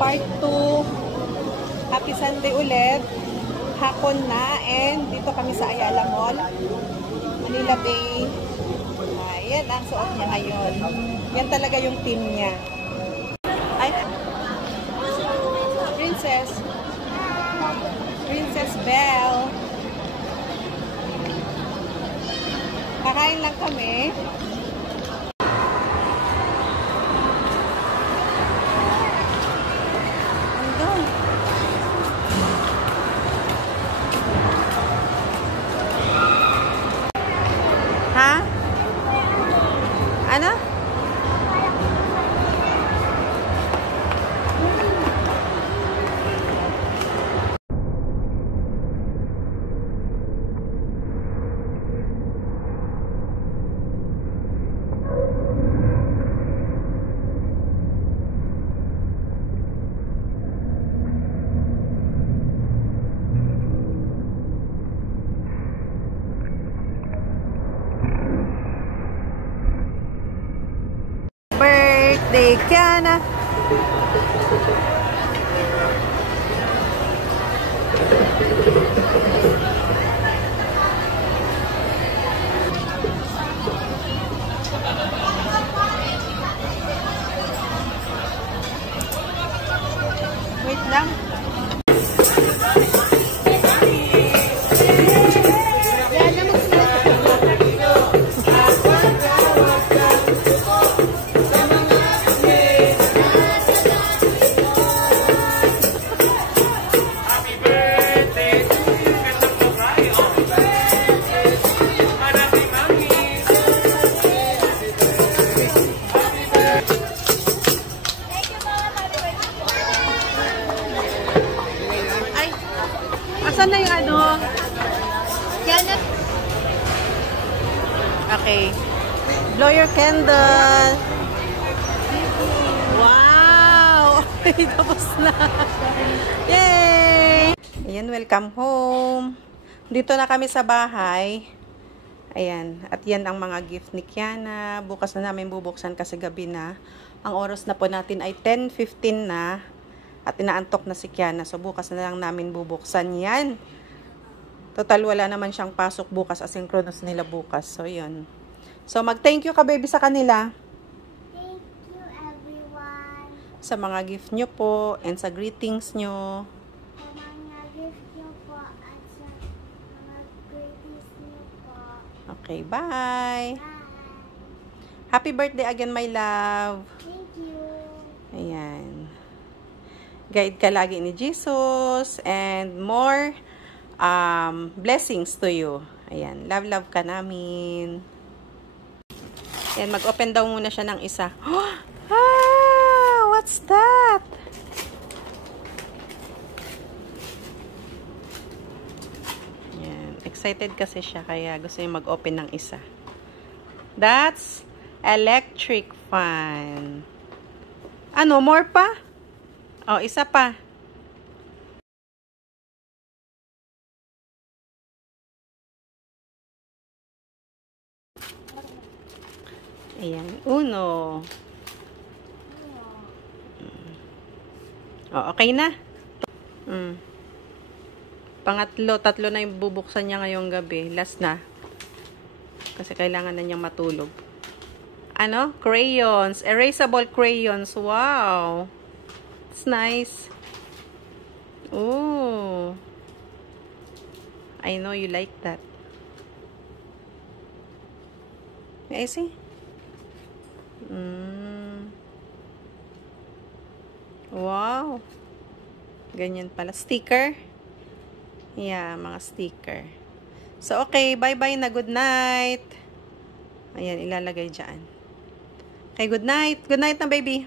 part 2. Happy Sunday ulit. Hapon na. And dito kami sa Ayala Mall. Manila Bay. Ayan ang suot niya ngayon. Yan talaga yung team niya. Ay, Princess. Princess Belle. Kakain lang kami. Andun. Ha? Ano? Birthday Kiana. Wait lang. Asan na yung ano? Okay. Blow your candle. Wow! Tapos na. Yay! Ayan, welcome home. Dito na kami sa bahay. Ayan. At yan ang mga gift ni Kiana. Bukas na namin bubuksan kasi gabi na. Ang oras na po natin ay 10:15 na. At inaantok na si Kiana. So, bukas na lang namin bubuksan yan. Total, wala naman siyang pasok bukas. Asynchronous nila bukas. So, yun. So, mag-thank you ka, baby, sa kanila. Thank you, everyone. Sa mga gift nyo po. And sa greetings nyo. Sa mga gift nyo po. At sa mga greetings nyo po. Okay, bye. Bye. Happy birthday again, my love. Thank you. Ayan. Guide ka lagi ni Jesus and more blessings to you. Ayan, love ka namin. Ayan, mag-open daw muna siya ng isa. Ah, what's that? Ayan, excited kasi siya kaya gusto niya mag-open ng isa. That's electric fan. Ano, more pa? Oh, isa pa. Ayan, uno. Oh, okay na. Tatlo na yung bubuksan niya ngayong gabi. Last na. Kasi kailangan na niyang matulog. Ano? Crayons. Erasable crayons. Wow. It's nice. Oh. I know you like that. I see. Wow. Ganyan pala. Sticker. Yeah, mga sticker. So, okay. Bye-bye na. Good night. Ayan, ilalagay dyan. Okay, good night. Good night na, baby.